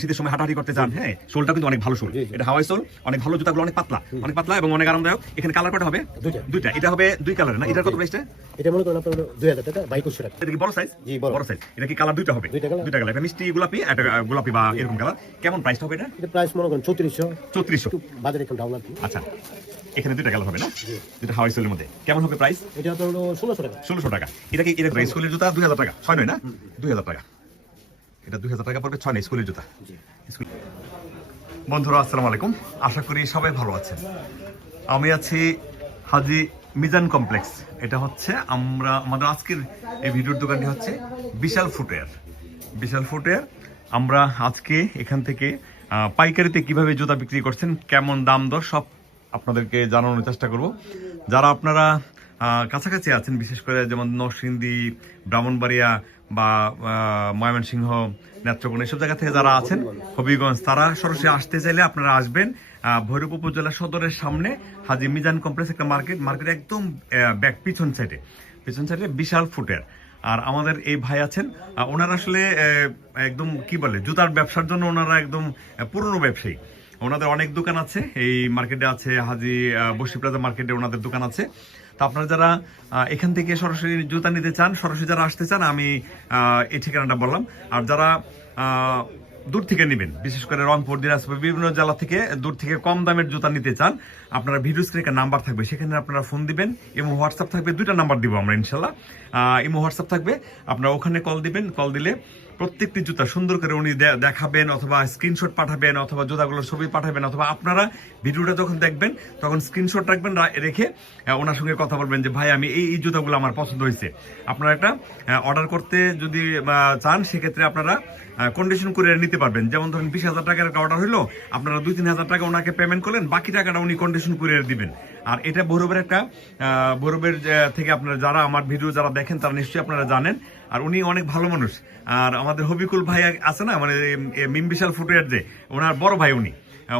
শীতের সময় হাঁটাহাঁটি করতে চান হ্যাঁ? সোলটা কিন্তু অনেক ভালো জি। এটা হাওয়াই সোল অনেক ভালো জুতাগুলো অনেক পাতলা অনেক পাতলা এবং অনেক আরামদায়ক। এখানে কালার কটা হবে? দুইটা। এটা হবে দুই কালার না? এটার কত প্রাইসটা এটা মনে করেন আপনার হলো দুই হাজার টাকা বাইকুশশো টাকা। এটা কি বড় সাইজ জি, বড়। সাইজ এটা কি কালার দুইটা হবে? দুইটা কালার একটা মিষ্টি গোলাপি একটা গোলাপি বা এরকম কালার কেমন প্রাইসটা হবে এটা? এটা প্রাইস মনে করেন চৌত্রিশশো। চৌত্রিশশো। একটু বাজারে একটু ডাউন কি। আচ্ছা। এখানে দুইটা কালার হবে না? দুইটা হাওয়াই সোলের মধ্যে। কেমন হবে প্রাইস এটা হলো ষোলোশো টাকা। ষোলোশো টাকা। এটা কি এটা স্কুলের জুতা? দুই হাজার টাকা। ছয় নয় না? দুই হাজার টাকা। এটা দুই হাজার টাকা পড়বে। ছয় নয় স্কুলের জুতা। স্কুল- বন্ধুরা আসসালামু আলাইকুম। আশা করি সবাই ভালো আছেন। আমি আছি হাজি মিজান কমপ্লেক্স। এটা হচ্ছে আমরা আমাদের আজকের এই ভিডিওর দোকানটি হচ্ছে বিশাল ফুটওয়্যার। বিশাল ফুটওয়্যার। আমরা আজকে এখান থেকে পাইকারিতে কীভাবে জুতা বিক্রি করছেন কেমন দাম দর সব আপনাদেরকে জানানোর চেষ্টা করব। যারা আপনারা কাছাকাছি আছেন, বিশেষ করে যেমন নরসিংদী, ব্রাহ্মণবাড়িয়া বা ময়মনসিংহ, নেত্রকোনা, এসব জায়গা থেকে যারা আছেন, হবিগঞ্জ, তারা সরাসরি আসতে চাইলে আপনারা আসবেন ভৈরব উপজেলা সদরের সামনে হাজি মিজান কমপ্লেক্স একটা মার্কেট মার্কেট একদম ব্যাক পিছন সাইডে পিছন সাইডে বিশাল ফুটের। আর আমাদের এই ভাই আছেন ওনারা আসলে একদম কি বলে, জুতার ব্যবসার জন্য ওনারা একদম পুরনো ব্যবসায়ী। ওনাদের অনেক দোকান আছে, এই মার্কেটে আছে হাজি বসি প্লাজা মার্কেটে ওনাদের দোকান আছে। তা আপনারা যারা এখান থেকে সরাসরি জুতা নিতে চান, সরাসরি যারা আসতে চান, আমি এই ঠিকানাটা বললাম। আর যারা দূর থেকে নেবেন, বিশেষ করে রংপুর, দিনাজপুর, বিভিন্ন জেলা থেকে দূর থেকে কম দামের জুতা নিতে চান, আপনারা ভিডিও স্ক্রিনে একটা নাম্বার থাকবে, সেখানে আপনারা ফোন দিবেন এবং হোয়াটসঅ্যাপ থাকবে, দুইটা নাম্বার দিব আমরা, ইনশাল্লাহ। ইমো, হোয়াটসঅ্যাপ থাকবে, আপনারা ওখানে কল দিবেন, কল দিলে প্রত্যেকটি জুতা সুন্দর করে উনি দেখাবেন অথবা স্ক্রিনশট পাঠাবেন অথবা জুতাগুলোর ছবি পাঠাবেন অথবা আপনারা ভিডিওটা যখন দেখবেন তখন স্ক্রিনশট রাখবেন রেখে ওনার সঙ্গে কথা বলবেন যে ভাই আমি এই এই জুতাগুলো আমার পছন্দ হয়েছে। আপনারা একটা অর্ডার করতে যদি চান সেক্ষেত্রে আপনারা কন্ডিশন করে নিতে পারবেন। যেমন ধরেন বিশ হাজার টাকার একটা অর্ডার হলো আপনারা দুই তিন হাজার টাকা ওনাকে পেমেন্ট করলেন বাকি টাকাটা উনি কন্ডিশন করে দিবেন। আর এটা ভৈরবের একটা আহ, ভৈরবের থেকে আপনারা যারা আমার ভিডিও যারা দেখেন তারা নিশ্চয়ই আপনারা জানেন। আর উনি অনেক ভালো মানুষ। আর আমাদের হবিকুল ভাই আছে না মানে মিম বিশাল ফুটওয়ার যে ওনার বড় ভাই উনি।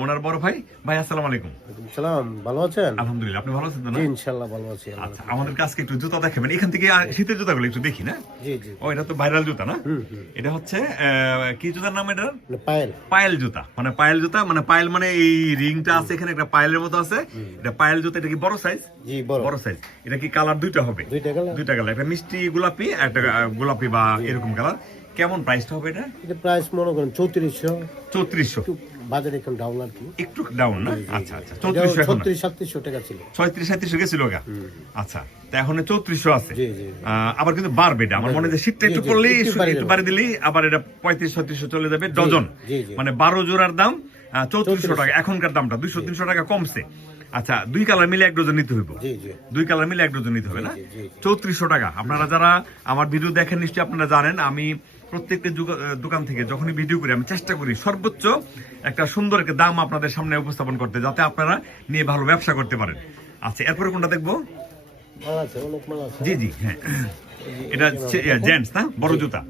ওনার বড় ভাই ভাই আসসালামু আলাইকুম। সালাম ভালো আছেন? আলহামদুলিল্লাহ আপনি ভালো আছেন তো না? জি ইনশাল্লাহ ভালো আছি আচ্ছা আমাদের কাছকে একটু জুতা দেখাবেন এখান থেকে শীতের জুতাগুলো একটু দেখি না? জি জি। ও এটা তো ভাইরাল জুতা না। এটা হচ্ছে কি জুতার নাম এটার? মানে পায়েল। পায়েল জুতা। মানে পায়েল জুতা মানে পায়েল মানে এই রিংটা আছে এখানে একটা পায়েলের মতো আছে। এটা পায়েল জুতা এটা কি বড় সাইজ জি বড়। বড় সাইজ এটা কি কালার দুইটা হবে? দুইটা কালার দুইটা কালার একটা মিষ্টি গোলাপি একটা গোলাপি বা এরকম কালার কেমন প্রাইসটা হবে এটা? এটা প্রাইস মনে করেন চৌত্রিশশো। চৌত্রিশশো। বাজারে একটু ডাউন আর কি। একটু ডাউন না? আচ্ছা আচ্ছা চৌত্রিশশো এখন। ছত্রিশ সাতত্রিশশো টাকা ছিল। ছয়ত্রিশ সাঁত্রিশশো গেছিল গা? আচ্ছা তা এখন চৌত্রিশশো আছে। জি জি আবার কিন্তু বাড়বে এটা। আমার মনে হয় যে শীতটা একটু জি, একটু বাড়ি দিলেই আবার এটা পঁয়ত্রিশ ছত্রিশশো চলে যাবে ডজন। মানে বারো জোড়ার দাম চৌত্রিশশো টাকা। এখনকার দামটা দুইশো তিনশো টাকা কমছে। আচ্ছা দুই কালার মিলে এক ডজন নিতে হইব। দুই কালার মিলে এক ডজন নিতে হবে না। চৌত্রিশশো টাকা। আপনারা যারা আমার ভিডিও দেখেন নিশ্চয়ই আপনারা জানেন আমি প্রত্যেকটা দোকান থেকে যখনই ভিডিও করি আমি চেষ্টা করি সর্বোচ্চ একটা সুন্দর একটা দাম আপনাদের সামনে উপস্থাপন করতে যাতে আপনারা নিয়ে ভালো ব্যবসা করতে পারেন। আচ্ছা এরপরে কোনটা দেখব? জি জি হ্যাঁ। এটা জেন্টস না? বড় জুতা।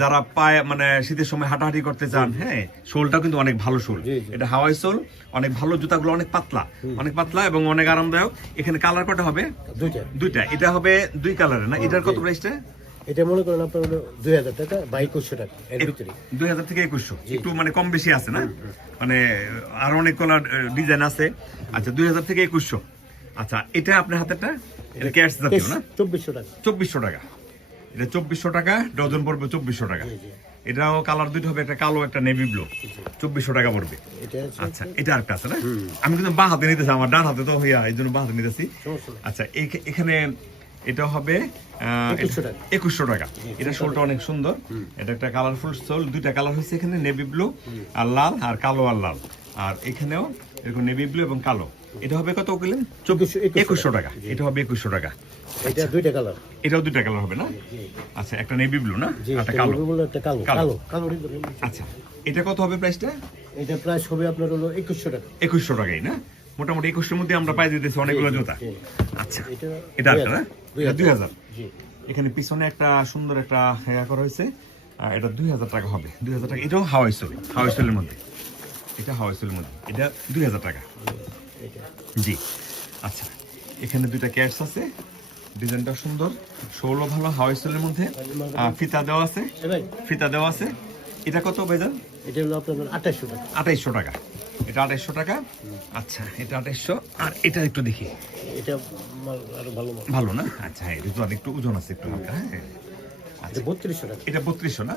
যারা পায়ে মানে শীতের সময় হাঁটাহাঁটি করতে চান হ্যাঁ সোলটা কিন্তু অনেক ভালো সোল। এটা হাওয়াই সোল অনেক ভালো জুতাগুলো অনেক পাতলা। অনেক পাতলা এবং অনেক আরামদায়ক। এখানে কালার কটা হবে? দুইটা। দুইটা। এটা হবে দুই কালারের না? এটার কত প্রাইসটা এটা মনে করেন আপনার হলো দুই হাজার টাকা বাইকুশশো টাকা এর ভিতরে। দুই হাজার থেকে একুশশো। একটু মানে কম বেশি আছে না? মানে আর অনেক কালার ডিজাইন আছে। আচ্ছা দুই হাজার থেকে একুশশো। আচ্ছা এটা আপনার হাতেরটা? এটা ক্যাশ জাতীয় না? চব্বিশশো টাকা। চব্বিশশো টাকা। এটা চব্বিশশো টাকা ডজন পড়বে চব্বিশশো টাকা। এটাও কালার দুটো হবে একটা কালো একটা নেভি ব্লু। চব্বিশশো টাকা পড়বে। আচ্ছা এটা আরেকটা আছে না? আমি কিন্তু বাঁ হাতে নিতেছি আমার ডান হাতে তো হইয়া এই জন্য বাঁ হাতে নিতেছি। আচ্ছা এখানে এটা হবে আহ, 2100 টাকা। একুশশো টাকা। এটা শোলটা অনেক সুন্দর। এটা একটা কালারফুল শোল দুইটা কালার হয়েছে এখানে নেভি ব্লু আর লাল আর কালো আর লাল। আর এখানেও এরকম নেভি ব্লু এবং কালো। এটা হবে কত কিলেন একুশশো টাকা। এটা হবে একুশশো টাকা। এটা দুইটা কালার এটাও দুইটা কালার হবে না? আচ্ছা একটা নেভি ব্লু না? একটা কালো। কালো একটা কালো। কালো। আচ্ছা। এটা কত হবে প্রাইসটা এটা প্রাইস হবে আপনার হলো একুশশো টাকা। একুশশো টাকাই না? মোটামুটি একুশের মধ্যে আমরা পাই দিতেছি অনেকগুলো জুতা। আচ্ছা এটা একটা না? দুই এটা হাজার। দুই হাজার। এখানে পিছনে একটা সুন্দর একটা হেয়া করা হয়েছে। আর এটা দুই হাজার টাকা হবে। দুই হাজার টাকা এটাও হাওয়াই সোল হাওয়াই সোলের মধ্যে। এটা হাওয়াই সোলের মধ্যে। এটা দুই হাজার টাকা। জি। আচ্ছা এখানে দুইটা ক্যাটস আছে। ডিজাইনটা সুন্দর। ষোলো ভালো হাওয়াই সোলের মধ্যে। ফিতা দেওয়া আছে। ফিতা দেওয়া আছে। এটা কত ভাইজান? এটা হলো আপনার আঠাশশো টাকা। আঠাইশশো টাকা। এটা আঠাইশশো টাকা? আচ্ছা এটা আঠাইশশো আর এটা একটু দেখি। এটা ভালো ভালো না? আচ্ছা হ্যাঁ এটা তো আর একটু ওজন আছে একটু হালকা হ্যাঁ। বত্রিশশো টাকা। এটা বত্রিশশো না?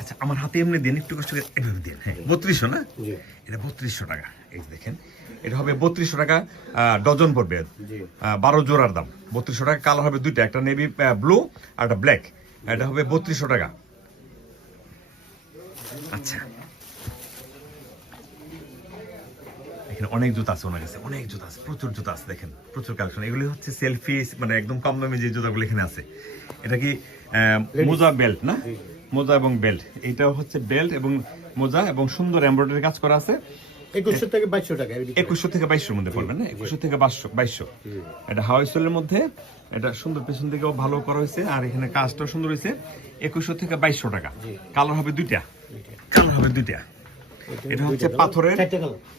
আচ্ছা আমার হাতে এমনি দিন একটু কষ্ট করে এভাবে দিন হ্যাঁ বত্রিশশো না? এটা বত্রিশশো টাকা এই দেখেন। এটা হবে বত্রিশশো টাকা ডজন পড়বে। বারো জোড়ার দাম। বত্রিশশো টাকা কালার হবে দুইটা একটা নেভি ব্লু আর একটা ব্ল্যাক। এটা হবে বত্রিশশো টাকা। আচ্ছা এখানে অনেক জুতা আছে ওনার কাছে অনেক জুতা আছে প্রচুর জুতা আছে দেখেন প্রচুর কালেকশন। এগুলি হচ্ছে সেলফি মানে একদম কম দামে যে জুতাগুলো এখানে আছে। এটা কি মোজা বেল্ট না? মোজা এবং বেল্ট এইটাও হচ্ছে বেল্ট এবং মোজা এবং সুন্দর এমব্রয়ডারি কাজ করা আছে। একুশশো থেকে বাইশশো টাকা একুশশো থেকে বাইশশোর মধ্যে পড়বে না? একুশশো থেকে বাইশশো বাইশশো। এটা হাওয়াই সোলের মধ্যে এটা সুন্দর পেছন থেকেও ভালো করা হয়েছে আর এখানে কাজটাও সুন্দর হয়েছে। একুশশো থেকে বাইশশো টাকা। কালার হবে দুইটা। কালার হবে দুইটা। এটা হচ্ছে পাথরের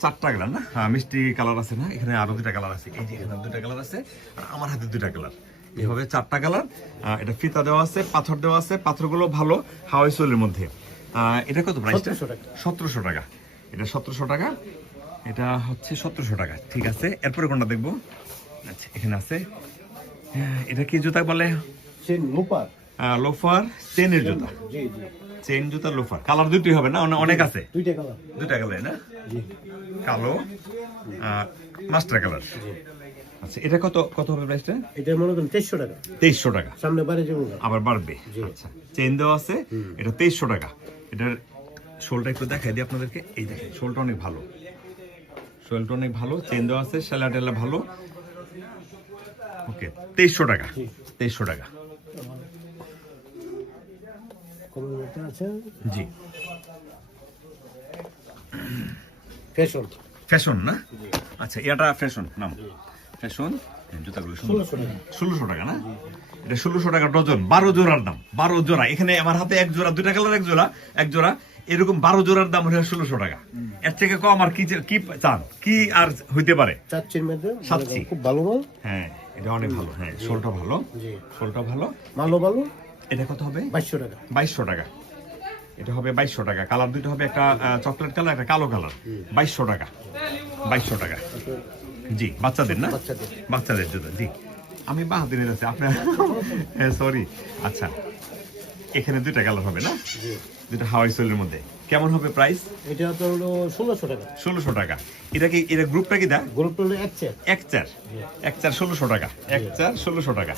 চারটা কালার। না? হ্যাঁ মিষ্টি কালার আছে না? এখানে আরও দুইটা কালার আছে। এই যে এখানে দুইটা কালার আছে আর আমার হাতে দুইটা কালার। এভাবে চারটা কালার। এটা ফিতা দেওয়া আছে পাথর দেওয়া আছে। পাথরগুলো ভালো হাওয়াই সোলের মধ্যে। এটা কত প্রাইসটা সতেরোশো টাকা। এটা সতেরোশো টাকা। এটা হচ্ছে সতেরোশো টাকা। ঠিক আছে এরপরে কোনটা দেখব? আচ্ছা এখানে আছে। হ্যাঁ, এটা কি জুতা বলে? আহ, লোফার চেনের জুতা। চেন জুতা লোফার কালার দুটি হবে না? অনেক আছে? দুইটা কালার না? কালো মাস্টার কালার আচ্ছা এটা কত কত হবে প্রাইসটা এটা মনে করেন তেইশশো টাকা। তেইশশো টাকা। সামনে বাইরে যাব আবার বাড়বে। আচ্ছা চেন দেওয়া আছে এটা তেইশশো টাকা। এটার শোলটা একটু দেখাই দিই আপনাদেরকে। এই দেখেন শোলটা অনেক ভালো। শোলটা অনেক ভালো চেন দেওয়া আছে সেলা টেলা ভালো। ওকে তেইশশো টাকা। তেইশশো টাকা। আছে জি। ফ্যাশন। ফ্যাশন না? আচ্ছা এটা ফ্যাশন নাম। ফ্যাশন জুতাগুলো ষোলোশো টাকা। না? এটা ষোলোশো টাকা ডজন বারো জোড়ার দাম বারো জোড়া। এখানে আমার হাতে এক জোড়া দুইটা কালার এক জোড়া এক জোড়া। এরকম বারো জোড়ার দাম হলো ষোলোশো টাকা। এর থেকে কম আর কি কি চান? কি আর হইতে পারে? চাচ্ছির মধ্যে সাতচি। খুব ভালো মাল। হ্যাঁ এটা অনেক ভালো। হ্যাঁ শোলটা ভালো। শোলটা ভালো। মালও ভালো। এটা কত হবে? বাইশশো টাকা। বাইশশো টাকা। এটা হবে বাইশশো টাকা। কালার দুটো হবে একটা চকলেট কালার একটা কালো কালার। বাইশশো টাকা। বাইশশো টাকা। জি বাচ্চাদের না? বাচ্চাদের। জুতো জি। আমি বাহাদিনের আছে আপনার সরি আচ্ছা এখানে দুইটা কালার হবে না? দুটো হাওয়াই সোলের মধ্যে। কেমন হবে প্রাইস এটা তো হলো ষোলোশো টাকা। ষোলোশো টাকা। এটা কি এটা গ্রুপটা কি দা? গরুপ হলো এক চেয়ার এক চার। এক চার ষোলোশো টাকা। এক চার ষোলোশো টাকা।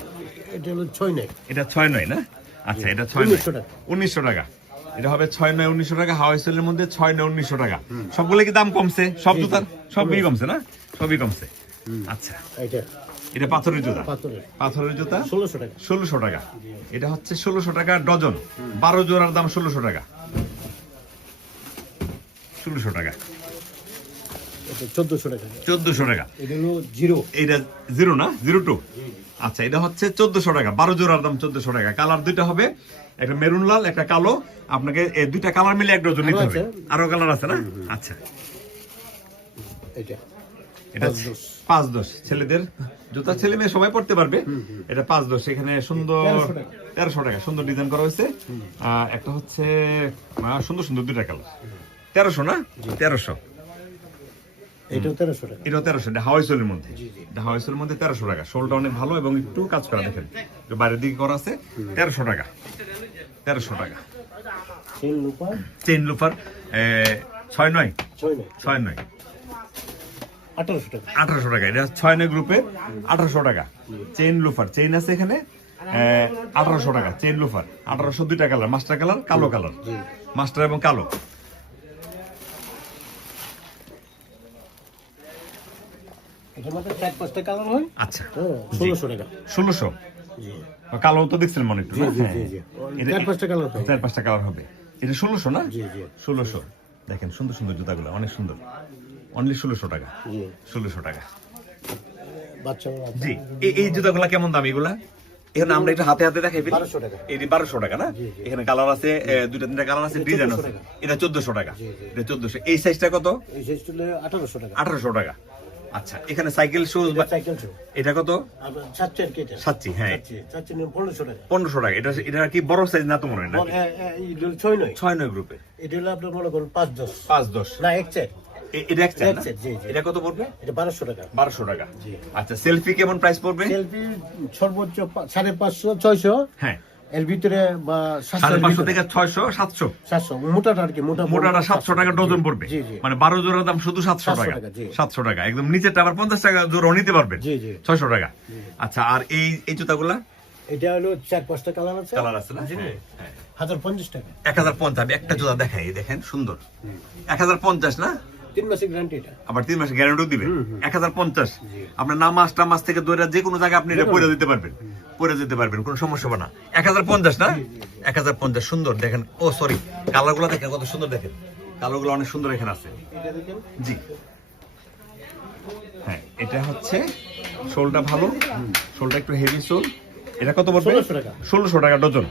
এটা হলো ছয় নেই এটা ছয় নয় না? আচ্ছা এটা ছয় নয়। উনিশশো টাকা। এটা হবে ছয় নয় উনিশশো টাকা। হাওয়াই সোলের মধ্যে ছয় নয় উনিশশো টাকা। সবগুলো কি দাম কমছে? সব জুতার? সবই কমছে। না? সবই কমছে। আচ্ছা। এটা পাথরের জুতা? পাথরের। পাথরের জুতা? ষোলোশো টাকা। ষোলোশো টাকা। এটা হচ্ছে ষোলোশো টাকা ডজন। বারো জোড়ার দাম ষোলোশো টাকা। ষোলোশো টাকা। এটা চোদ্দশো টাকা। চোদ্দশো টাকা। এটা হলো জিরো। এটা জিরো না? Zero two? আচ্ছা এটা হচ্ছে চোদ্দশো টাকা। বারো জোড়ার দাম চোদ্দশো টাকা। কালার দুইটা হবে একটা মেরুন লাল একটা কালো। আপনাকে এই দুইটা কালার মিলে এক ডজন নিতে হবে। আরও কালার আছে না? আচ্ছা। এটা। এটা পাঁচ দশ। ছেলেদের জুতা ছেলে মেয়ে সবাই পড়তে পারবে। এটা পাঁচ দশ। এখানে সুন্দর তেরোশো টাকা। সুন্দর ডিজাইন করা হয়েছে। একটা হচ্ছে সুন্দর সুন্দর দুইটা কালার। তেরোশো না? তেরোশো। এটাও তেরোশো এটা মধ্যে। এটা মধ্যে তেরোশো টাকা। শোলটা অনেক ভালো এবং একটু কাজ করা দেখেন। বাইরের দিকে করা আছে তেরোশো টাকা। তেরোশো টাকা। চেন চেইন লুফার ছয় নয়? ছয় নয়। আঠারোশো টাকা। এটা ছয় নয় গ্রুপে আঠারোশো টাকা। চেইন লুফার চেইন আছে এখানে আঠারোশো টাকা। চেইন লুফার আঠারোশো দুইটা কালার মাস্টার কালার কালো কালার। মাস্টার এবং কালো এটার মধ্যে চার পাঁচটা কালার হয় আচ্ছা। ষোলোশো টাকা। ষোলোশো? কালো তো দেখছিলেন মনে একটু জি না? জি। জি জি। এটা- চার পাঁচটা কালার চার পাঁচটা কালার হবে। এটা ষোলোশো না? জি জি। ষোলোশো। দেখেন সুন্দর সুন্দর জুতাগুলো অনেক সুন্দর। অনলি ষোলোশো টাকা। ষোলোশো টাকা। জি। এই- জুতাগুলা কেমন দাম এগুলা? এখানে আমরা একটু হাতে হাতে দেখাই ফেলি বারোশো টাকা। এটি বারোশো টাকা না। এখানে কালার আছে এ, দুইটা তিনটা কালার আছে ডিজাইন আছে। এটা চোদ্দশো টাকা। এটা চোদ্দশো। এই সাইজটা কত? আঠারোশো টাকা। আঠারোশো টাকা। আচ্ছা এখানে সাইকেল শুজ সাইকেল শো এটা কত? সাতশো আর কি এটা হ্যাঁ। সাতশো পনেরোশো টাকা। পনেরোশো টাকা। এটা এটা কি বড় সাইজ না তো মনে হয় না এ, এটা ছয় নয়। ছয় নয় গ্রুপের এটা হলো আপনার মনে করুন পাঁচ দশ। পাঁচ দশ। না এক চার এটা। এটা কত পড়বে? এটা বারোশো টাকা। বারোশো টাকা। জি। আচ্ছা সেলফি কেমন প্রাইস পড়বে? সেলফি সর্বোচ্চ সাড়ে পাঁচশো ছয়শো। হ্যাঁ। এর ভিতরে বা সাড়ে পাঁচশো থেকে ছয়শো সাতশো? সাতশো মোটাটা আর কি মোটা মোটাটা সাতশো। টাকা ডজন পড়বে। মানে বারো জোড়ার দাম শুধু সাতশো টাকা। সাতশো টাকা একদম নিচেরটা আবার পঞ্চাশ টাকা জোড়াও নিতে পারবেন। ছয়শো টাকা। আচ্ছা আর এই এই জুতাগুলা? এটা হলো চার পাঁচটা কালার আছে। কালার আছে না। হ্যাঁ, হ্যাঁ। হাজার পঞ্চাশ টাকা। এক হাজার পঞ্চাশ একটা জুতা দেখাই দেখেন সুন্দর। এক হাজার পঞ্চাশ না? তিন মাসের গ্যারান্টি এটা। আবার তিন মাসে গ্যারান্টিও দিবে। এক হাজার পঞ্চাশ। আপনার নামাজ টামাজ থেকে দৌড়া যে কোনো জায়গায় আপনি এটা পরে দিতে পারবেন। পরে যেতে পারবেন কোনো সমস্যা হবে না। এক হাজার পঞ্চাশ না? এক হাজার পঞ্চাশ সুন্দর। দেখেন ও সরি কালারগুলো দেখেন কত সুন্দর দেখেন। কালারগুলো অনেক সুন্দর এখানে আছে। জি। হ্যাঁ এটা হচ্ছে শোলটা ভালো। শোলটা একটু হেভি শোল। এটা কত পড়বে? ষোলোশো টাকা। ডজন।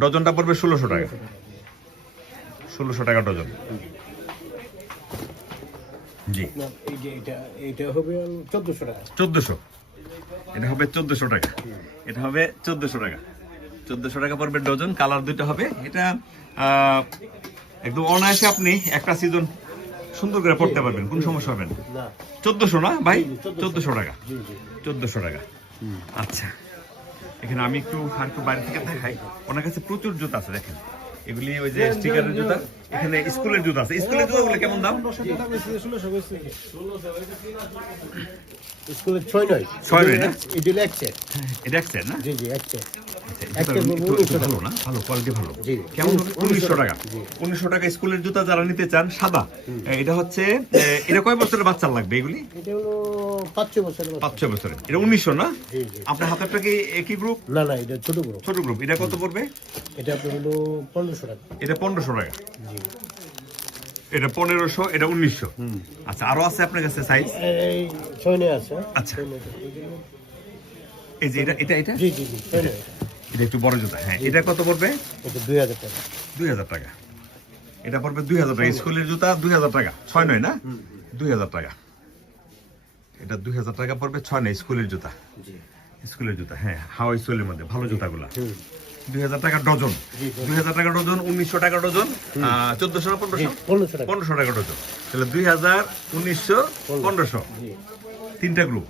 ডজনটা পড়বে ষোলোশো টাকা। ষোলোশো টাকা ডজন। জি। এই যে এটা এটা হবে চোদ্দশো টাকা। চোদ্দশো। এটা হবে চোদ্দশো টাকা। এটা হবে চোদ্দশো টাকা। চোদ্দশো টাকা পড়বে ডজন কালার দুইটা হবে। এটা একদম অনায়াসে আপনি একটা সিজন সুন্দর করে পড়তে পারবেন কোনো সমস্যা হবে না। না। চোদ্দশো না ভাই? জি, জি, 1400 চোদ্দশো টাকা। জি জি। চোদ্দশো টাকা। আচ্ছা। এখানে আমি একটু আর একটু বাইরে থেকে দেখাই। ওনার কাছে প্রচুর জুতা আছে দেখেন। এগুলি ওই যে স্টিকারের জুতা এখানে স্কুলের জুতা আছে। স্কুলের জুতাগুলো কেমন দাম? স্কুলের ছয় নয়। ছয় নয় না? এটা এক। এটা এক না? জি জি এক set। আচ্ছা, একটা জুতার বলব একটু- একটু 1900 ভালো না? ভালো কোয়ালিটি ভালো। কেমন? উনিশশো টাকা। উনিশশো টাকা স্কুলের জুতা যারা নিতে চান সাদা। এটা হচ্ছে এটা কয় বছরের বাচ্চার লাগবে এগুলি? এটা পাঁচ ছয় বছরের বাচ্চা। এটা উনিশশো না? জি জি। আপনার হাতেরটা কি একই গ্রুপ না না এটা ছোট বড় ছোট গ্রুপ এটা কত পড়বে? এটা আপনার হলো পনেরোশো টাকা। এটা পনেরোশো টাকা? জি। এটা পনেরোশো এটা উনিশশো। আচ্ছা আরও আছে আপনার কাছে সাইজ এই আছে। আচ্ছা। এই যে- এটা এটা এটা? জি জি জি। এটা একটু বড় জুতা হ্যাঁ। এটা কত পড়বে? এটা দুই হাজার টাকা। দুই হাজার টাকা। এটা পড়বে দুই হাজার টাকা। স্কুলের জুতা দুই হাজার টাকা। ছয় নয় না? দুই হাজার টাকা। এটা দুই হাজার টাকা পড়বে ছয় নয় স্কুলের জুতা। স্কুলের জুতা হ্যাঁ হাওয়াই স্কুলের মধ্যে ভালো জুতাগুলা। দুই হাজার টাকা ডজন। জি, জি। দুই হাজার টাকা ডজন উনিশশো টাকা ডজন চোদ্দশো না পনেরোশো? পনেরোশো টাকা। ডজন। তাহলে দুই হাজার উনিশশো পনেরোশো। তিনটা গ্রুপ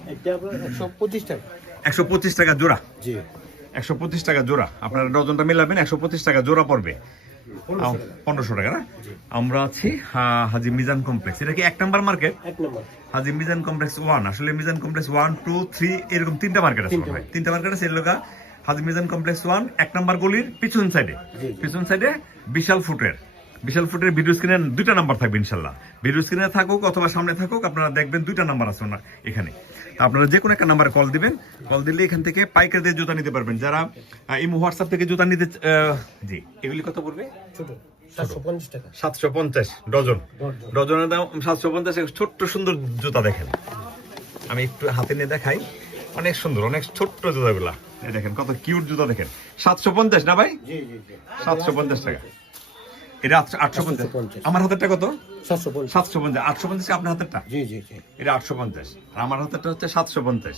একশো পঁচিশ টাকা। একশো পঁচিশ টাকা জোড়া। একশো পঁচিশ টাকা জোড়া। আপনারা ডজনটা মিলাবেন একশো পঁচিশ টাকা জোড়া পড়বে। পনেরোশো টাকা। না? আমরা আছি হাজি মিজান কমপ্লেক্স। এটা কি এক number market Haji Mizan complex one আসলে Mizan complex one two three এরকম তিনটা মার্কেট আছে তিনটা। তিনটা মার্কেট আছে এর লোকা হাজি মিজান কমপ্লেক্স ওয়ান এক নাম্বার গলির পিছন সাইডে। পিছন সাইডে বিশাল ফুটের। বিশাল ফুটের ভিডিও স্ক্রিনে দুইটা নাম্বার থাকবে ইনশাল্লাহ। ভিডিও স্ক্রিনে থাকুক অথবা সামনে থাকুক আপনারা দেখবেন দুইটা নাম্বার আছে ওনার এখানে। তা আপনারা যে কোনো একটা নাম্বারে কল দিবেন। কল দিলে এখান থেকে পাইকারদের জুতা নিতে পারবেন। যারা ইমো হোয়াটসঅ্যাপ থেকে জুতা নিতে জি এগুলি কত পড়বে? ছোট। সাতশো পঞ্চাশ ডজন। ডজনের দাম সাতশো পঞ্চাশ ছোট্ট সুন্দর জুতা দেখেন। আমি একটু হাতে নিয়ে দেখাই। অনেক সুন্দর অনেক ছোট্ট জুতাগুলা। এই দেখেন কত কিউট জুতা দেখেন। সাতশো পঞ্চাশ না ভাই? সাতশো পঞ্চাশ টাকা। এটা আটশো পঞ্চাশ। আমার হাতেরটা কত? সাতশো সাতশো পঞ্চাশ। আটশো পঞ্চাশ আপনার হাতেরটা? জি জি এটা আটশো পঞ্চাশ। আর আমার হাতেরটা হচ্ছে সাতশো পঞ্চাশ।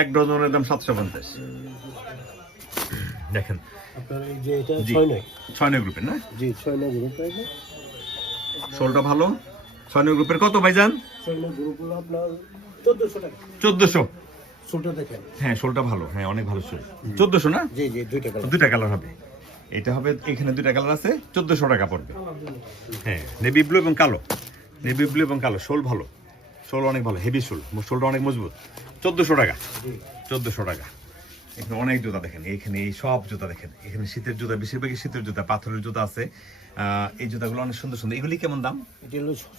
এক ডজনের দাম সাতশো পঞ্চাশ। দেখেন। ছয় নয়। গ্রুপের না? জি ছয় নয় গ্রুপ শোলটা ভালো। ছয় নয় গ্রুপের কত ভাইজান? চোদ্দশো। হ্যাঁ শোলটা ভালো। হ্যাঁ অনেক ভালো শোল চোদ্দশো না? জি জি দুইটা কালার দুইটা কালার হবে। এটা হবে এখানে দুইটা কালার আছে চোদ্দশো টাকা পড়বে। হ্যাঁ নেভি ব্লু এবং কালো। নেভি ব্লু এবং কালো শোল ভালো। শোল অনেক ভালো হেভি শোল। শোলটা অনেক মজবুত। চোদ্দশো টাকা। জি চোদ্দশো টাকা। এখানে অনেক জুতা দেখেন। এইখানে এই সব জুতা দেখেন। এখানে শীতের জুতা বেশিরভাগই শীতের জুতা। পাথরের জুতা আছে। এই জুতাগুলো অনেক সুন্দর সুন্দর। এগুলি কেমন দাম?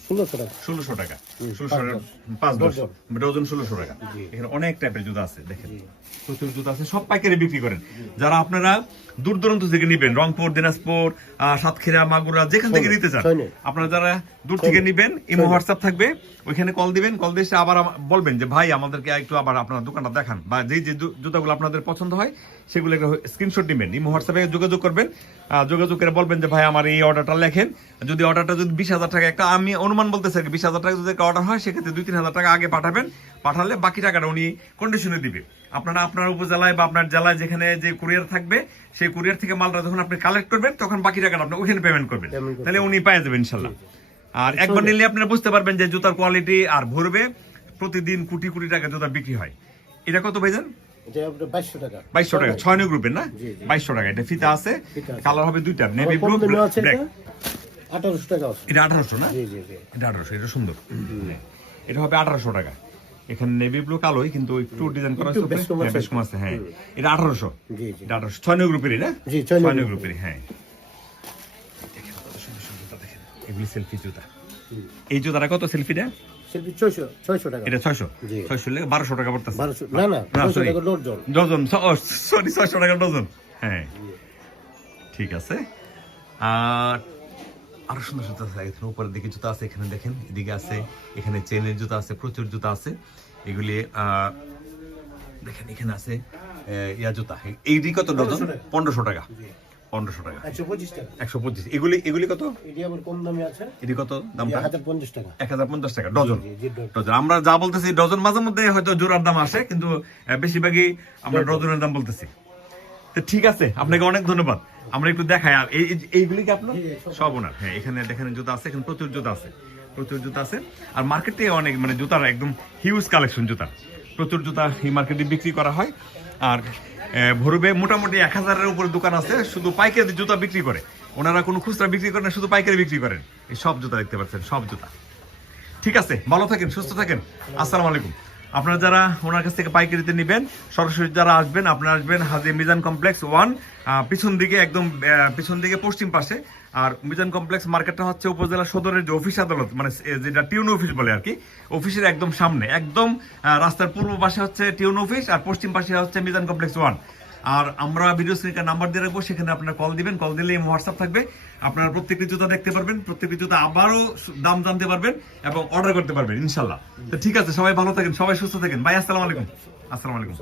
ষোলোশো টাকা। ষোলোশো টাকা। ষোলোশো টাকা পাঁচ ডজন। ডজন ষোলোশো টাকা। এখানে অনেক টাইপের জুতা আছে দেখেন। প্রচুর জুতা আছে সব পাইকারি বিক্রি করেন। যারা আপনারা দূর দূরান্ত থেকে নিবেন রংপুর দিনাজপুর সাতক্ষীরা মাগুরা যেখান থেকে নিতে চান আপনারা যারা দূর থেকে নিবেন ইমো হোয়াটসঅ্যাপ থাকবে ওইখানে কল দিবেন কল দিয়ে আবার বলবেন যে ভাই আমাদেরকে একটু আবার আপনার দোকানটা দেখান। বা যেই যে জুতাগুলো আপনাদের পছন্দ হয় সেগুলো স্ক্রিনশট নেবেন ইমো হোয়াটসঅ্যাপে যোগাযোগ করবেন। যোগাযোগ করে বলবেন যে ভাই আমার এই অর্ডারটা লেখেন। যদি অর্ডারটা যদি বিশ হাজার টাকা একটা আমি অনুমান বলতেছি আর কি বিশ হাজার টাকা যদি একটা অর্ডার হয় সেক্ষেত্রে দুই তিন হাজার টাকা আগে পাঠাবেন। পাঠালে বাকি টাকাটা উনি কন্ডিশনে দিবে। আপনারা আপনার উপজেলায় বা আপনার জেলায় যেখানে যে কুরিয়ার থাকবে সেই কুরিয়ার থেকে মালটা যখন আপনি কালেক্ট করবেন তখন বাকি টাকাটা আপনি ওখানে পেমেন্ট করবেন। তাহলে উনি পেয়ে যাবেন ইনশাল্লাহ। আর একবার নিলে আপনারা বুঝতে পারবেন যে জুতার কোয়ালিটি আর ভরবে। প্রতিদিন কোটি কোটি টাকা জুতা বিক্রি হয়। এটা কত ভাইজান? বাইশশো টাকা। ছয় নয় গ্রুপের না। বাইশশো টাকা এটা ফিতা আছে কালার হবে দুইটা নেভি ব্লু ব্ল্যাক। আঠারোশো টাকা আছে। এটা আঠারোশো না? জি জি জি। এটা আঠারোশো এটা সুন্দর। এটা হবে আঠারোশো টাকা। এখানে নেভি ব্লু কালোই কিন্তু একটু ডিজাইন করা আছে বেশ কম হ্যাঁ, আছে। বেশ কম আছে। হ্যাঁ। এটা আঠারোশো। জি জি। এটা আঠারোশো। ছয় নয় গ্রুপেরই না? জি, ছয় নয় গ্রুপের। গ্রুপেরই। হ্যাঁ। এগুলি সেলফি জুতা। এই জুতাটা কত সেলফিটা সেলফি ছয়শো ছয়শো টাকা। এটা ছয়শো? ছয়শো লেগে বারোশো টাকা পড়তেছে। বারোশো না না না, টাকা ডজন। ডজন সরি ছয়শো টাকা ডজন। হ্যাঁ। ঠিক আছে। আর আরও সুন্দর জুতা আছে। এখানে উপরের দিকে জুতা আছে এখানে দেখেন এদিকে আছে এখানে চেনের জুতা আছে প্রচুর জুতা আছে। এগুলি আহ, দেখেন এখানে আছে ইয়া জুতা। এইটি কত ডজন? পনেরোশো টাকা। পনেরোশো টাকা। একশো পঁচিশ টাকা। একশো পঁচিশ। এগুলি এগুলি কত? এটি আবার কম দামে আছে। এটি কত দামটা? হাজার পঞ্চাশ টাকা। এক হাজার পঞ্চাশ টাকা ডজন। ডজন। আমরা যা বলতেছি ডজন মাঝে মধ্যে হয়তো জোড়ার দাম আসে কিন্তু বেশিরভাগই আমরা ডজনের দাম বলতেছি। তো ঠিক আছে আপনাকে অনেক ধন্যবাদ। আমরা একটু দেখাই। আর এই এই- এইগুলি কি আপনার? সব। ওনার। হ্যাঁ এখানে দেখেন জুতা আছে এখানে প্রচুর জুতা আছে। প্রচুর জুতা আছে। আর মার্কেটে অনেক মানে জুতার একদম হিউজ কালেকশন জুতার প্রচুর জুতা এই মার্কেটে বিক্রি করা হয়। আর ভরবে মোটামুটি এক হাজারের উপরে দোকান আছে, শুধু পাইকারি জুতা বিক্রি করে। ওনারা কোনো খুচরা বিক্রি করেন শুধু পাইকারি বিক্রি করেন। এই সব জুতা দেখতে পাচ্ছেন, সব জুতা। ঠিক আছে, ভালো থাকেন, সুস্থ থাকেন। আসসালামু আলাইকুম। আপনারা যারা ওনার কাছ থেকে পাইকারিতে নেবেন, সরাসরি যারা আসবেন, আপনারা আসবেন হাজি মিজান কমপ্লেক্স ওয়ান পিছন দিকে একদম পিছন দিকে পশ্চিম পাশে। আর মিজান কমপ্লেক্স মার্কেটটা হচ্ছে উপজেলা সদরের যে অফিস আদালত মানে যেটা টিউন অফিস বলে আর কি, অফিসের একদম সামনে। একদম রাস্তার পূর্ব পাশে হচ্ছে টিউন অফিস আর পশ্চিম পাশে হচ্ছে মিজান কমপ্লেক্স ওয়ান। আর আমরা ভিডিও স্ক্রিনে নাম্বার দিয়ে রাখব, সেখানে আপনারা কল দিবেন কল দিলে হোয়াটসঅ্যাপ থাকবে। আপনারা প্রত্যেকটি জুতা দেখতে পারবেন, প্রত্যেকটি জুতা আবারও দাম জানতে পারবেন এবং অর্ডার করতে পারবেন, ইনশাল্লাহ। তো ঠিক আছে, সবাই ভালো থাকেন, সবাই সুস্থ থাকেন। ভাই, আসসালামু আলাইকুম। আসসালামু আলাইকুম।